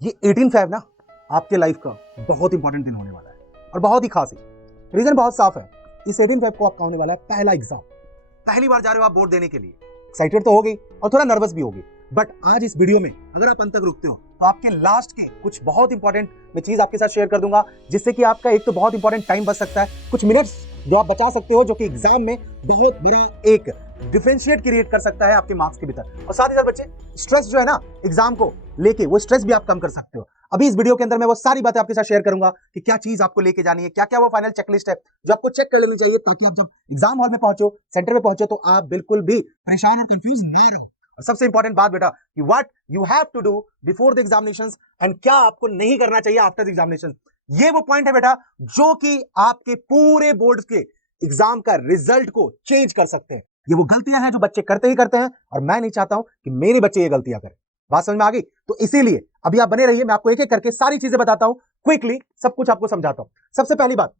ये 18/5 ना आपके लाइफ का बहुत इंपॉर्टेंट दिन होने वाला है और बहुत ही खास है। रीजन बहुत साफ है, इस 18/5 को आपका होने वाला है पहला एग्जाम। पहली बार जा रहे हो आप बोर्ड देने के लिए। एक्साइटेड तो हो गई और थोड़ा नर्वस भी होगी, बट आज इस वीडियो में अगर आप अंत तक रुकते हो तो आपके लास्ट के कुछ बहुत इंपॉर्टेंट मैं चीज आपके साथ शेयर कर दूंगा, जिससे कि आपका एक तो बहुत इंपॉर्टेंट टाइम बच सकता है, कुछ मिनट्स जो आप बचा सकते हो, जो कि एग्जाम में बहुत बड़ा एक डिफरेंशिएट क्रिएट कर सकता है आपके मार्क्स के भीतर। और साथ ही साथ बच्चे स्ट्रेस जो है ना एग्जाम को लेके, वो स्ट्रेस भी आप कम कर सकते हो। अभी इस वीडियो के अंदर मैं वो सारी बातें आपके साथ शेयर करूंगा कि क्या चीज आपको लेके जानी है, क्या क्या वो फाइनल चेकलिस्ट है जो आपको चेक कर लेनी चाहिए, ताकि आप जब एग्जाम हॉल में पहुंचो, सेंटर में पहुंचो, तो आप बिल्कुल भी परेशान और कंफ्यूज ना रहो। और सबसे इंपॉर्टेंट बात बेटा कि what you have to do before the examinations and क्या आपको नहीं करना चाहिए आफ्टर द एग्जामिनेशन। ये वो पॉइंट है बेटा जो कि आपके पूरे बोर्ड के एग्जाम का रिजल्ट को चेंज कर सकते हैं। ये वो गलतियां हैं जो बच्चे करते ही करते हैं और मैं नहीं चाहता हूं कि मेरे बच्चे ये गलतियां करें। बात समझ में आ गई? तो इसीलिए अभी आप बने रहिए, मैं आपको एक एक करके सारी चीजें बताता हूं, क्विकली सब कुछ आपको समझाता हूं। सबसे पहली बात,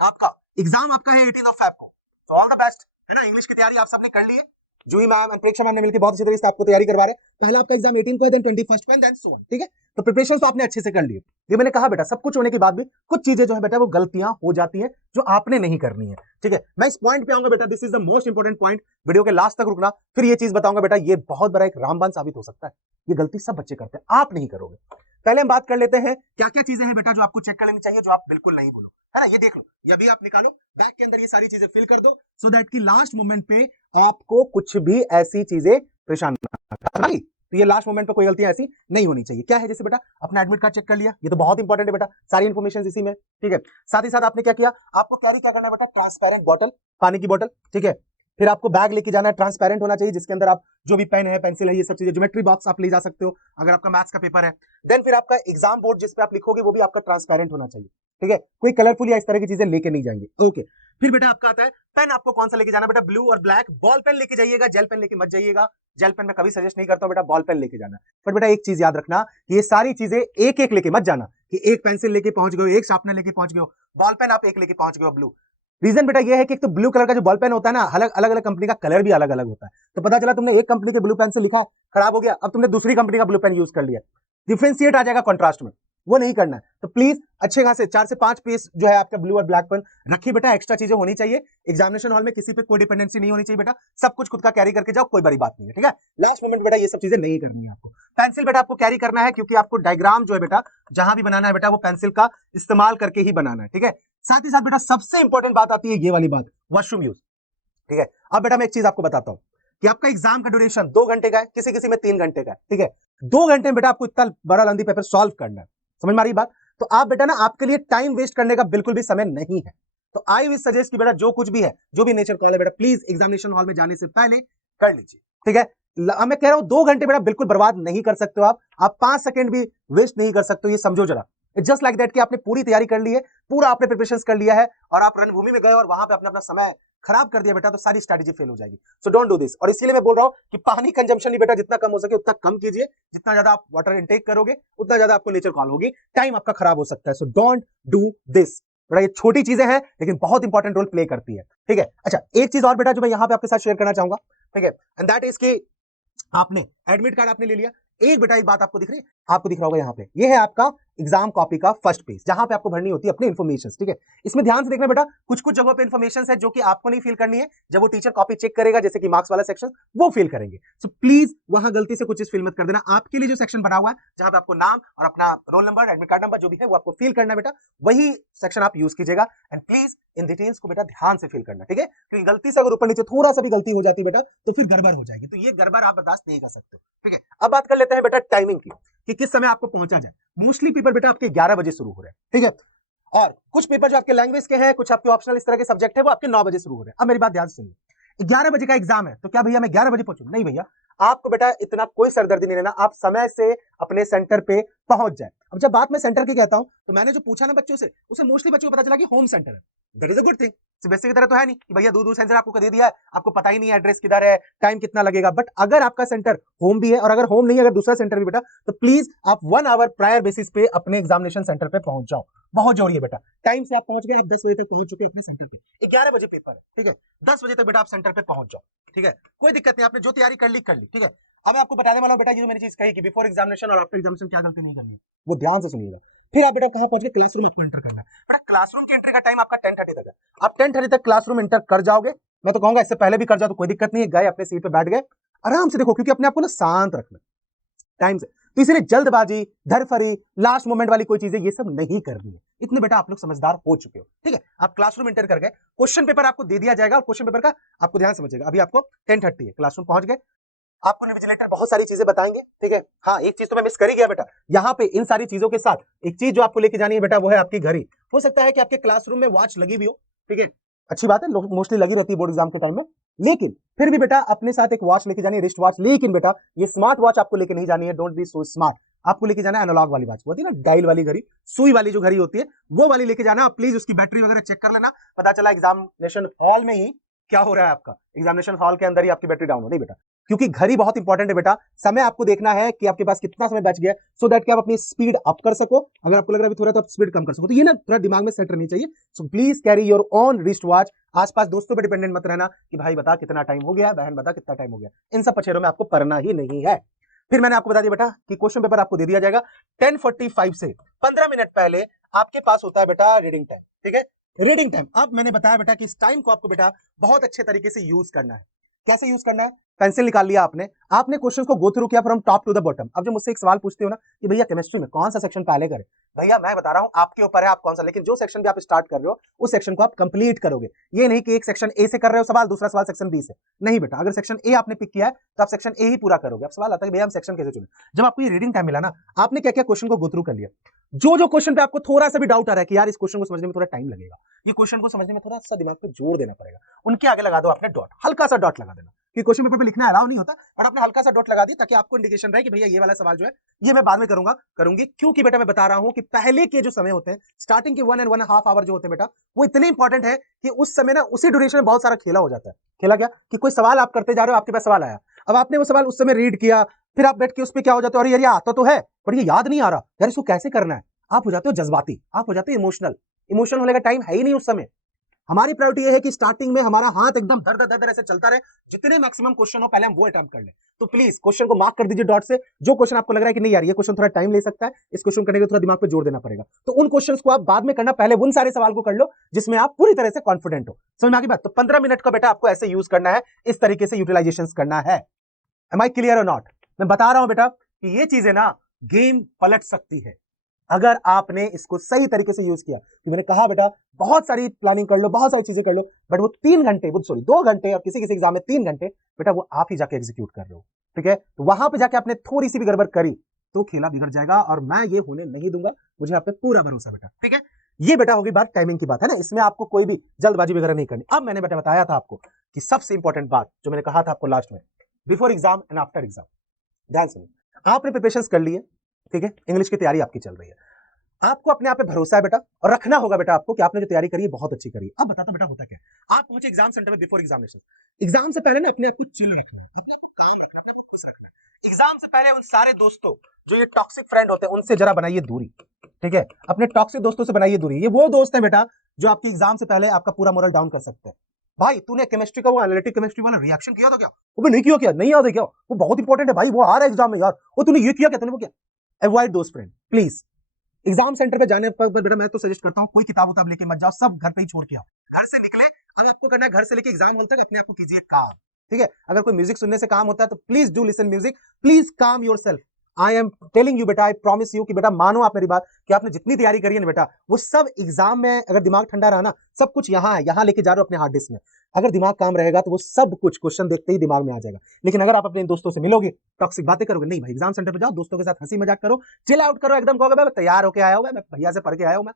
आपका एग्जाम आपका है 18 को, तो ऑल द बेस्ट है ना। इंग्लिश की तैयारी आप सबने कर ली है, जूही मैम एंड प्रेक्षा मैम ने मिलकर बहुत अच्छी तरीके से आपको तैयारी करवा रहे हैं। पहला आपका एग्जाम 18 को है, देन 21 को, देन सो ऑन, ठीक है। तो प्रिपरेशन तो आपने अच्छे से कर ली है। ये मैंने कहा बेटा, सब कुछ होने के बाद भी कुछ चीजें जो है बेटा वो गलतियां हो जाती हैं जो आपने नहीं करनी है, ठीक है। मैं इस पॉइंट पे आऊंगा बेटा, this is the most important point. Video के लास्ट तक रुकना, फिर ये चीज बताऊंगा बेटा, ये बहुत बड़ा एक रामबाण साबित हो सकता है। ये गलती सब बच्चे करते हैं, आप नहीं करोगे। पहले हम बात कर लेते हैं क्या क्या चीजें हैं बेटा जो आपको चेक कर लेनी चाहिए, जो आप बिल्कुल नहीं बोलो, है ना। ये देख लो, ये भी आप निकालो बैग के अंदर, ये सारी चीजें फिल कर दो, सो दैट कि लास्ट मोमेंट पे आपको कुछ भी ऐसी चीजें परेशान ना करें। तो ये लास्ट मोमेंट पे कोई गलतियां ऐसी नहीं होनी चाहिए। क्या है, जैसे बेटा अपना एडमिट कार्ड चेक कर लिया, ये तो बहुत इंपॉर्टेंट है बेटा, सारी इन्फॉर्मेशन इसी में, ठीक है। साथ ही साथ आपने क्या किया, आपको कैरी क्या करना है बेटा, ट्रांसपेरेंट बॉटल, पानी की बोतल, ठीक है। फिर आपको बैग लेके जाना है, ट्रांसपेरेंट होना चाहिए, जिसके अंदर आप जो भी पेन है, पेंसिल है, ये सब चीजें, ज्योमेट्री बॉक्स आप ले जा सकते हो अगर आपका मैथ्स का पेपर है। देन फिर आपका एग्जाम बोर्ड जिस पे आप लिखोगे वो भी आपका ट्रांसपेरेंट होना चाहिए, ठीक है। कोई कलरफुल या इस तरह की चीजें लेके नहीं जाएंगे, ओके। फिर बेटा आपका आता है पेन, आपको कौन सा लेके जाना बेटा, ब्लू और ब्लैक। बॉल पेन लेके जाइएगा, जेल पेन लेके मत जाइएगा। जेल पेन में कभी सजेस्ट नहीं करता हूं बेटा, बॉल पेन लेके जाना। पर बेटा एक चीज याद रखना, ये सारी चीजें एक एक लेके मत जाना कि एक पेंसिल लेके पहुंच गए, एक शार्पनर लेके पहुंच गए, बॉल पेन आप एक लेके पहुंच गए ब्लू। रीजन बेटा ये है कि एक तो ब्लू कलर का जो बॉल पेन होता है ना, अलग अलग कंपनी का कलर भी अलग अलग होता है। तो पता चला तुमने एक कंपनी के ब्लू पेन से लिखा, खराब हो गया, अब तुमने दूसरी कंपनी का ब्लू पेन यूज कर लिया, डिफरेंशिएट आ जाएगा कॉन्ट्रास्ट में, वो नहीं करना है। तो प्लीज अच्छे खासे 4 से 5 पीस जो है आपका ब्लू और ब्लैक पेन रखिए बेटा, एक्स्ट्रा चीजें होनी चाहिए। एग्जामिनेशन हॉल में किसी पे कोई डिपेंडेंसी नहीं होनी चाहिए बेटा, सब कुछ खुद का कैरी करके जाओ, कोई बड़ी बात नहीं है, ठीक है। लास्ट मोमेंट बेटा ये सब चीजें नहीं करनी है आपको। पेंसिल बेटा आपको कैरी करना है, क्योंकि आपको डायग्राम जो है बेटा जहां भी बनाना है बेटा वो पेंसिल का इस्तेमाल करके ही बनाना है, ठीक है। साथ ही साथ बेटा सबसे इंपॉर्टेंट बात आती है ये वाली बात, वॉशरूम यूज, ठीक है। अब बेटा मैं एक चीज आपको बताता हूं कि आपका एग्जाम का ड्यूरेशन 2 घंटे का है, किसी किसी में 3 घंटे का है, ठीक है। 2 घंटे में बेटा आपको इतना बड़ा लंबी पेपर सॉल्व करना है, समझ में आ रही बात। तो आप बेटा ना, आपके लिए टाइम वेस्ट करने का बिल्कुल भी समय नहीं है। तो आई विल सजेस्ट कि बेटा जो कुछ भी है, जो भी नेचर कॉल है बेटा, प्लीज एग्जामिनेशन हॉल में जाने से पहले कर लीजिए, ठीक है। मैं कह रहा हूं 2 घंटे बेटा बिल्कुल बर्बाद नहीं कर सकते हो आप 5 सेकंड भी वेस्ट नहीं कर सकते हो, ये समझो जरा। इट्स जस्ट लाइक दैट कि आपने पूरी तैयारी कर ली है, पूरा आपने प्रिपरेशन कर लिया है और आप रणभूमि में गए और वहां पे अपना अपना समय खराब कर दिया बेटा, तो सारी स्ट्रैटेजी फेल हो जाएगी। So don't do this. और इसीलिए मैं बोल रहा हूं कि पानी कंजम्पशन भी बेटा जितना कम हो सके उतना कम कीजिए। जितना ज्यादा आप वाटर इनटेक करोगे उतना ज्यादा आपको नेचर कॉल होगी, टाइम आपका खराब हो सकता है। सो डोंट डू दिस बेटा। ये छोटी चीजें हैं लेकिन बहुत इंपॉर्टेंट रोल प्ले करती है, ठीक है। अच्छा एक चीज और बेटा जो मैं यहां पे आपके साथ शेयर करना चाहूंगा, ठीक है, एंड दैट इज कि आपने एडमिट कार्ड आपने ले लिया। एक बेटा एक बात आपको दिख रही है, आपको दिख रहा होगा यहाँ पे, ये है आपका एग्जाम कॉपी का फर्स्ट पेज, जहां पे आपको भरनी होती है अपनी इन्फॉर्मेशन, ठीक है। इसमें ध्यान से देखना बेटा, कुछ कुछ जगहों पे इन्फॉर्मेशन है जो कि आपको नहीं फिल करनी है, जब वो टीचर कॉपी चेक करेगा, जैसे कि मार्क्स वाला सेक्शन, वो फिल करेंगे। सो प्लीज वहां गलती से कुछ चीज फिल मत कर देना। आपके लिए जो सेक्शन बना हुआ है, जहां पे आपको नाम और अपना roll number, admit card number जो भी है वो आपको फिल करना है बेटा, वही सेक्शन आप यूज कीजिएगा। एंड प्लीज इन डिटेल्स को बेटा ध्यान से फिल करना, ठीक है। क्योंकि गलती से अगर ऊपर नीचे थोड़ा सा भी गलती हो जाती है बेटा, तो फिर गड़बड़ हो जाएगी। तो ये गड़बड़ आप बर्दाश्त नहीं कर सकते, ठीक है। अब बात कर लेते हैं बेटा टाइमिंग की, कि किस समय आपको पहुंचा जाए। मोस्टली पेपर बेटा आपके 11 बजे शुरू हो रहे हैं, ठीक है। और कुछ पेपर जो आपके लैंग्वेज के हैं, कुछ आपके ऑप्शनल इस तरह के सब्जेक्ट है, वो आपके 9 बजे शुरू हो रहे हैं। अब मेरी बात ध्यान से सुनिए, 11 बजे का एग्जाम है, तो क्या भैया मैं 11 बजे पहुंचू? नहीं भैया, आपको बेटा इतना कोई सरदर्दी नहीं लेना, आप समय से अपने सेंटर पे पहुंच जाए। अब जब बात मैं सेंटर की कहता हूं, तो मैंने जो पूछा ना बच्चों से, उसे मोस्टली बच्चों को पता चला कि होम सेंटर है। That is a good thing. CBSE की तरह तो है नहीं कि भैया दूर दूर सेंटर आपको दे दिया है, आपको पता ही नहीं है एड्रेस किधर है, टाइम कितना लगेगा। बट अगर आपका सेंटर होम भी है, और अगर होम नहीं है, अगर दूसरा सेंटर भी बेटा, तो प्लीज आप 1 आवर प्रायर बेसिस पे अपने एग्जामिनेशन सेंटर पे पहुंच जाओ। बहुत जरूरी है बेटा, टाइम से आप पहुंच गए, 10 बजे तक पहुंच चुके अपने सेंटर पे, 11 बजे पेपर है, ठीक है। 10 बजे तक बेटा आप सेंटर पे पहुंच जाओ, ठीक है। कोई दिक्कत नहीं, आपने जो तैयारी कर ली, ठीक है। अब मैं आपको बताने वाला हूं बेटा, ये जो मैंने चीज कही कि बिफोर एग्जामिनेशन और आफ्टर एग्जामिनेशन क्या गलती नहीं करनी है, वो ध्यान से सुनिएगा। फिर आप बेटा कहां पहुंच गए, क्लासरूम आपको एंटर करना है। बेटा क्लासरूम की एंट्री का टाइम आपका 10:30 तक है। आप 10:30 तक क्लासरूम एंटर कर जाओगे, मैं तो कहूंगा इससे पहले भी कर जाओ तो कोई दिक्कत नहीं है। गए अपने सीट पे बैठ गए, आराम से देखो, क्योंकि अपने आप को ना शांत रखना टाइम से। तो इसलिए जल्दबाजी, धरफरी, लास्ट मोमेंट वाली कोई चीजें ये सब नहीं करनी है। इतने बेटा आप लोग समझदार हो चुके हो, ठीक है। आप क्लासरूम एंटर कर गए, क्वेश्चन पेपर आपको दे दिया जाएगा और क्वेश्चन पेपर का आपको ध्यान समझिएगा। अभी आपको 10:30 है, क्लासरूम पहुंच गए, आपको इन्विजिलेटर बहुत सारी चीजें बताएंगे, ठीक है। हाँ, एक चीज तो मैं मिस कर ही गया बेटा, यहाँ पे इन सारी चीजों के साथ एक चीज जो आपको लेके जानी है बेटा, वो है आपकी घड़ी। हो सकता है कि आपके क्लासरूम में वॉच लगी भी हो, ठीक है, अच्छी बात है, मोस्टली लगी रहती है बोर्ड एग्जाम के टाइम में, लेकिन फिर भी बेटा अपने साथ एक वॉच लेके जानी है, रिस्ट वॉच। लेकिन बेटा ये स्मार्ट वॉच आपको लेके नहीं जानी है, डोंट बी सो स्मार्ट। आपको लेके जाना है एनालॉग वाली वॉच, होती है ना डायल वाली घड़ी, सुई वाली जो घड़ी होती है, वो वाली लेके जाना। प्लीज उसकी बैटरी वगैरह चेक कर लेना, पता चला एग्जामिनेशन हॉल में ही क्या हो रहा है, आपका एग्जामिनेशन हॉल के अंदर ही आपकी बैटरी डाउन हो। नहीं बेटा, क्योंकि घड़ी बहुत इंपॉर्टेंट है बेटा, समय आपको देखना है कि आपके पास कितना समय बच गया, सो दैट कि आप अपनी स्पीड अप कर सको। अगर आपको लग रहा है थोड़ा तो आप स्पीड कम कर सको, तो ये ना थोड़ा दिमाग में सेट रहनी चाहिए। So please carry your own wrist watch. आसपास दोस्तों पे डिपेंडेंट मत रहना कि भाई बता कितना टाइम हो गया, बहन बता कितना टाइम हो गया, इन सब पछेरों में आपको पढ़ना ही नहीं है। फिर मैंने आपको बता दिया बेटा कि क्वेश्चन पेपर आपको दे दिया जाएगा 10:45 से 15 मिनट पहले आपके पास होता है बेटा रीडिंग टाइम, ठीक है, रीडिंग टाइम। अब मैंने बताया बेटा कि इस टाइम को आपको बेटा बहुत अच्छे तरीके से यूज करना है। कैसे यूज करना है, पेंसिल निकाल लिया आपने, आपने क्वेश्चन को गो थ्रू किया from top to the bottom. अब जो मुझसे एक सवाल पूछते हो ना कि भैया केमिस्ट्री में कौन सा सेक्शन पहले करें, भैया मैं बता रहा हूं आपके ऊपर है आप कौन सा, लेकिन जो सेक्शन भी आप स्टार्ट कर रहे हो उस सेक्शन को आप कंप्लीट करोगे। ये नहीं कि एक सेक्शन ए से कर रहे हो सवाल, दूसरा सवाल सेक्शन बी से। नहीं बेटा, अगर सेक्शन ए आपने पिक किया है तो आप सेक्शन ए ही पूरा करोगे। अब सवाल आता है भैया हम सेक्शन कैसे चुने। जब आपको ये रीडिंग टाइम मिला ना, आपने क्या क्या क्वेश्चन को गो थ्रू कर लिया, जो जो क्वेश्चन पे आपको थोड़ा सा भी डाउट आ रहा है कि यार इस क्वेश्चन को समझने में थोड़ा टाइम लगेगा, ये क्वेश्चन को समझने में थोड़ा सा दिमाग पे जोर देना पड़ेगा, उनके आगे लगा दो आपने डॉट, हल्का सा डॉट लगा देना। कि क्वेश्चन पेपर पे लिखना अलाउ नहीं होता, बट आपने हल्का सा डॉट लगा दी ताकि आपको इंडिकेशन रहे कि भैया ये वाला सवाल जो है ये मैं बाद में करूंगा करूंगी। क्योंकि बेटा मैं बता रहा हूं कि पहले के जो समय होते हैं, स्टार्टिंग के 1 and 1.5 आवर जो होते हैं बेटा, वो इतने इंपॉर्टेंट है कि उस समय ना उसी ड्यूरेशन में बहुत सारा खेला हो जाता है। खेला क्या कि कोई सवाल आप करते जा रहे हो, आपके पास सवाल आया, अब आपने वो सवाल उस समय रीड किया, फिर आप बैठ के उस पर क्या हो जाते हो, अरे यार ये आता तो है पर ये याद नहीं आ रहा, यार इसको कैसे करना है। आप हो जाते हो जज्बाती, आप हो जाते हो इमोशनल। इमोशनल होने का टाइम है ही नहीं उस समय। हमारी प्रायोरिटी ये है कि स्टार्टिंग में हमारा हाथ एकदम दर दर दर ऐसे चलता रहे, जितने मैक्सिमम क्वेश्चन हो पहले हम वो अटेम्प्ट कर लें। तो प्लीज क्वेश्चन को मार्क कर दीजिए डॉट से। जो क्वेश्चन आपको लग रहा है कि नहीं यार ये क्वेश्चन थोड़ा टाइम ले सकता है, इस क्वेश्चन करने के थोड़ा दिमाग पे जोर देना पड़ेगा, तो उन क्वेश्चंस को आप बाद में करना, पहले उन सारे सवाल को कर लो जिसमें आप पूरी तरह से कॉन्फिडेंट हो। समझ में आ गई बात। तो 15 मिनट का बेटा आपको ऐसे यूज करना है, इस तरीके से यूटिलाइजेशन करना है। एम आई क्लियर और नॉट। मैं बता रहा हूं बेटा कि ये चीजें ना गेम पलट सकती है अगर आपने इसको सही तरीके से यूज किया। कि मैंने कहा बेटा बहुत सारी प्लानिंग कर लो, बहुत सारी चीजें कर लो, बट वो 3 घंटे, वो सॉरी 2 घंटे और किसी किसी एग्जाम में 3 घंटे बेटा वो आप ही जाके एग्जीक्यूट कर रहे हो, ठीक है। तो वहां पे जाके आपने थोड़ी सी भी गड़बड़ करी तो खेला बिगड़ जाएगा, और मैं ये होने नहीं दूंगा, मुझे आप पे पूरा भरोसा बेटा, ठीक है। ये बेटा होगी बात टाइमिंग की बात है ना, इसमें आपको कोई भी जल्दबाजी वगैरह नहीं करनी। अब मैंने बेटा बताया था आपको कि सबसे इंपॉर्टेंट बात जो मैंने कहा था आपको लास्ट में, before exam and after exam, ध्यान सुनिए। आपने प्रिपरेशन कर ली है, ठीक है, इंग्लिश की तैयारी आपकी चल रही है, आपको अपने आप पे भरोसा है बेटा, और रखना होगा बेटा आपको कि आपने जो तैयारी करी है बहुत अच्छी करी है। अब बताता बेटा होता क्या है, आप पहुंचे एग्जाम सेंटर में बिफोर एग्जामिनेशन। एग्जाम से पहले ना अपने आप को चिल रखना है, अपने आप को काम रखना है, अपने आप को खुश रखना है। एग्जाम से पहले उन सारे दोस्तों जो ये टॉक्सिक फ्रेंड होते हैं उनसे जरा बनाइए दूरी, ठीक है। अपने टॉक्सिक दोस्तों से बनाइए दूरी। ये वो दोस्त है बेटा जो आपकी एग्जाम से पहले आपका पूरा मोरल डाउन कर सकते हैं। भाई तूने केमिस्ट्री का वो एनालिटिक केमिस्ट्री वाला रिएक्शन किया था क्या, वो नहीं किया क्या, नहीं याद है क्या, वो बहुत इंपॉर्टेंट है भाई, वो आ रहा है एग्जाम में यार, वो तूने ये किया क्या, तूने वो किया। अवॉइड दोस्त फ्रेंड प्लीज। एग्जाम सेंटर पे जाने पर बेटा मैं तो सजेस्ट करता हूँ कोई किताब उताब लेके मत जाओ, सब घर पे ही छोड़ के आओ। घर से निकले, अब आपको करना है घर से लेके एग्जाम हॉल तक अपने आप को कीजिए काम, ठीक है। अगर कोई म्यूजिक सुनने से काम होता है तो please do listen music, please calm yourself. I am telling you बेटा, आई प्रॉमिस यू कि बेटा मानो आप मेरी बात कि आपने जितनी तैयारी करी है ना बेटा, वो सब एग्जाम में अगर दिमाग ठंडा रहा ना, सब कुछ यहाँ है, यहाँ लेके जा रहे हो अपने हार्ड डिस्क में। अगर दिमाग काम रहेगा तो वो सब कुछ क्वेश्चन देखते ही दिमाग में आ जाएगा। लेकिन अगर आप अपने दोस्तों से मिलोगे, टॉक्सिक बातें करोगे, नहीं भाई एग्जाम सेंटर पे जाओ, दोस्तों के साथ हंसी मजाक करो, चिल आउट करो, एकदम कहोगे मैं तैयार होके आया हूं, मैं भैया से पढ़ के आया हूं, मैं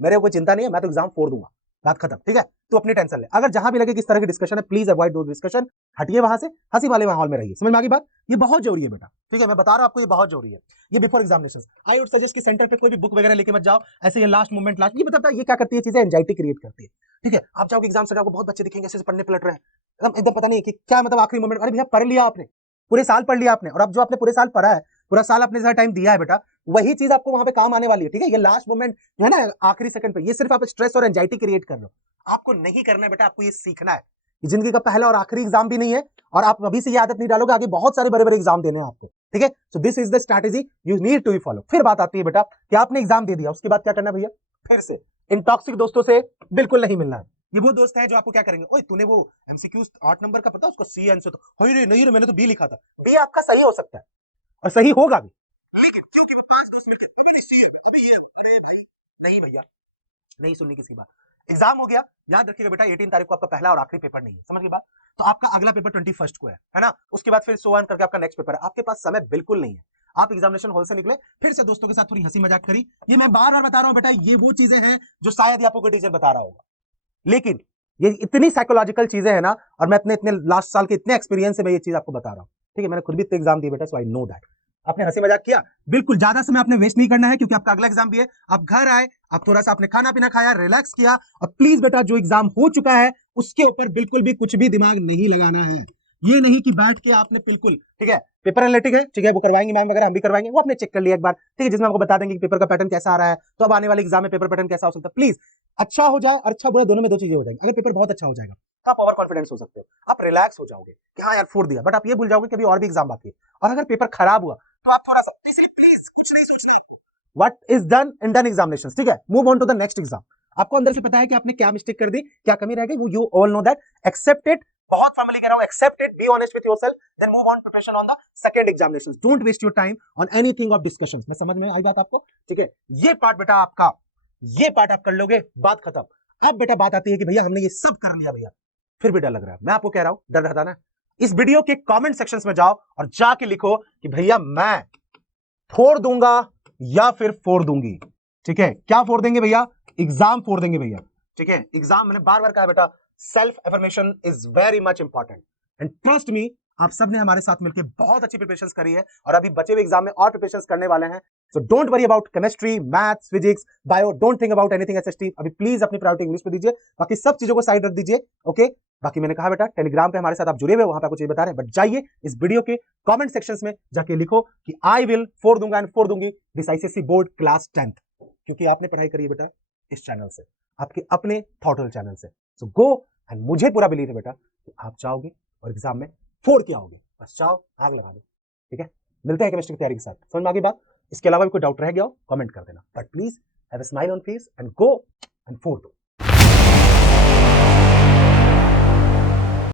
मेरे को कोई चिंता नहीं है, मैं तो एग्जाम फोड़ दूंगा, बात खत्म, ठीक है। तो अपनी टेंशन ले। अगर जहां भी लगे किस तरह की डिस्कशन है प्लीज अवॉइड दो डिस्कशन, हटिए वहां से, हंसी वाले माहौल में रहिए। समझ में आ गई बात, ये बहुत जरूरी है बेटा, ठीक है। मैं बता रहा हूं आपको ये बहुत जरूरी है, ये before examination. I would suggest कि सेंटर पे कोई भी बुक वगैरह लेके मत जाओ, ऐसे ये लास्ट मोमेंट लास्ट, ये बताता है ये क्या करती है चीजें, एंजाइटी क्रिएट करती है, ठीक है। आप जाओगे एग्जाम सेंटर, आपको बहुत बच्चे दिखेंगे ऐसे पढ़ने पलट रहे हैं, एकदम एकदम पता नहीं कि क्या मतलब आखिरी मोमेंट, अरे भैया पढ़ लिया आपने, पूरे साल पढ़ लिया आपने, और अब जो आपने पूरे साल पढ़ा है, पूरा साल अपने साथ टाइम दिया है बेटा, वही चीज आपको वहां पे काम आने वाली है, ठीक है। ये लास्ट मोमेंट जो है ना आखिरी सेकंड पे, ये सिर्फ आप स्ट्रेस और एंजाइटी क्रिएट कर रहे हो। आपको नहीं करना है बेटा, आपको ये सीखना है ये जिंदगी का पहला और आखिरी एग्जाम भी नहीं है, और आप अभी से ये आदत नहीं डालोगे, आगे बहुत सारे बड़े बड़े एग्जाम देने हैं आपको, ठीक है। So this is the strategy you need to follow. फिर बात आती है बेटा कि आपने एग्जाम दे दिया, उसके बाद क्या करना है भैया, फिर से इन टॉक्सिक दोस्तों से बिल्कुल नहीं मिलना है। ये वो दोस्त हैं जो आपको क्या करेंगे, ओए तूने वो एमसीक्यू 8 नंबर का पता, उसको सी आंसर, तो होई रे नहीं रे मैंने तो बी लिखा था। बी आपका सही हो सकता है और सही होगा भी, लेकिन क्योंकि वो 5 दोस्त मिलकर तुम्हें सी है, तुम्हें ये, अरे भाई नहीं भैया, नहीं सुननी किसी की बात। एग्जाम हो गया, याद रखिएगा बेटा 18 तारीख को आपका पहला और आखिरी पेपर नहीं है, समझ गए बात। तो आपका अगला पेपर 21 को है ना, उसके बाद फिर सो ऑन करके आपका नेक्स्ट पेपर है, आपके पास समय बिल्कुल नहीं है। आप एग्जामिनेशन हॉल से निकले, फिर से दोस्तों के साथ थोड़ी हंसी मजाक करी। ये मैं बार बार बता रहा हूं बेटा, ये वो चीजें हैं जो शायद आपको कोई टीचर बता रहा होगा, लेकिन ये इतनी साइकोलॉजिकल चीजें हैं ना, और मैं अपने इतने लास्ट साल के इतने एक्सपीरियंस से मैं ये चीज आपको बता रहा हूं, ठीक है। मैंने खुद भी इतने एग्जाम दिए बेटा, सो आई नो दैट। आपने हंसी मजाक किया, बिल्कुल ज्यादा समय आपने वेस्ट नहीं करना है, क्योंकि आपका अगला एग्जाम भी है। आप घर आए, आप थोड़ा सा आपने खाना पीना खाया, रिलैक्स किया, और प्लीज बेटा जो एग्जाम हो चुका है उसके ऊपर बिल्कुल भी कुछ भी दिमाग नहीं लगाना है। ये नहीं कि बैठ के आपने बिल्कुल, ठीक है, पेपर एनालिटिक है, ठीक है, वो करवाएंगे मैम वगैरह, हम भी करवाएंगे, वो आपने चेक कर लिया एक बार, ठीक है, जिसमें आपको बता देंगे कि पेपर का पैटर्न कैसा आ रहा है, तो अब आने वाले एग्जाम में पेपर पैटर्न कैसा हो सकता है। प्लीज अच्छा हो जाए, और अच्छा बुरा दोनों में दो चीजें हो जाएंगी। अगर पेपर बहुत अच्छा हो जाएगा तो आप ओवर कॉन्फिडेंस हो सकते हो, आप रिलैक्स हो जाओगे कि हाँ यार फोड़ दिया, बट आप ये भूल जाओगे कि अभी और भी एग्जाम बाकी है। और अगर पेपर खराब हुआ तो आप थोड़ा सा, इसलिए प्लीज कुछ नहीं सोचना, what is done in done examinations, ठीक है, move on to the next exam. आपको अंदर से पता है कि आपने क्या मिस्टेक कर दी, क्या कमी रह गई, वो you all know that, accept it, बहुत फॉर्मली कह रहा हूं, accept it, be honest with yourself, then move on preparation on the second examinations. Don't waste your time on anything of discussions. मैं समझ में आई बात आपको, ठीक है। ये पार्ट बेटा आपका, ये पार्ट आप कर लोगे, बात खत्म। अब बेटा बात आती है कि भैया हमने ये सब कर लिया भैया, फिर भी डर लग रहा है। मैं आपको कह रहा हूं डर रहता ना, इस वीडियो के कमेंट सेक्शंस में जाओ और जाके लिखो कि भैया मैं फोड़ दूंगा या फिर फोड़ दूंगी, ठीक है। क्या फोड़ देंगे भैया, एग्जाम फोड़ देंगे भैया, ठीक है। एग्जाम मैंने बार बार कहा बेटा, self affirmation is very much important, and trust me, आप सबने हमारे साथ मिलकर बहुत अच्छी प्रिपरेशंस करी है, और अभी बचे हुए एग्जाम में और प्रिपरेशंस करने वाले हैं। So don't worry about chemistry, maths, physics, bio, don't think about anything SST. अभी प्लीज अपनी प्रायोरिटी इंग्लिश पे दीजिए, बाकी सब चीजों को साइड रख दीजिए, ओके। बाकी मैंने कहा बेटा टेलीग्राम पे हमारे साथ आप जुड़े हुए, वहां पे कुछ बता रहे हैं, बट जाइए इस वीडियो के कमेंट सेक्शंस में जाके लिखो कि आई विल फोड़ दूंगा एंड फोड़ दूंगी this ICSE board class 10th, क्योंकि आपने पढ़ाई करी है बेटा इस चैनल से, आपके अपने थॉटल चैनल से। सो गो, एंड मुझे पूरा बिलीव है बेटा कि आप जाओगे और एग्जाम में फोड़ के आओगे, बस जाओ आग लगा दो, ठीक है। मिलते हैं केमिस्ट्री की तैयारी के साथ, समझ में आ गई बात। इसके अलावा भी कोई डाउट रह गया हो कमेंट कर देना, but please have a smile on face and go and फोड़ दो।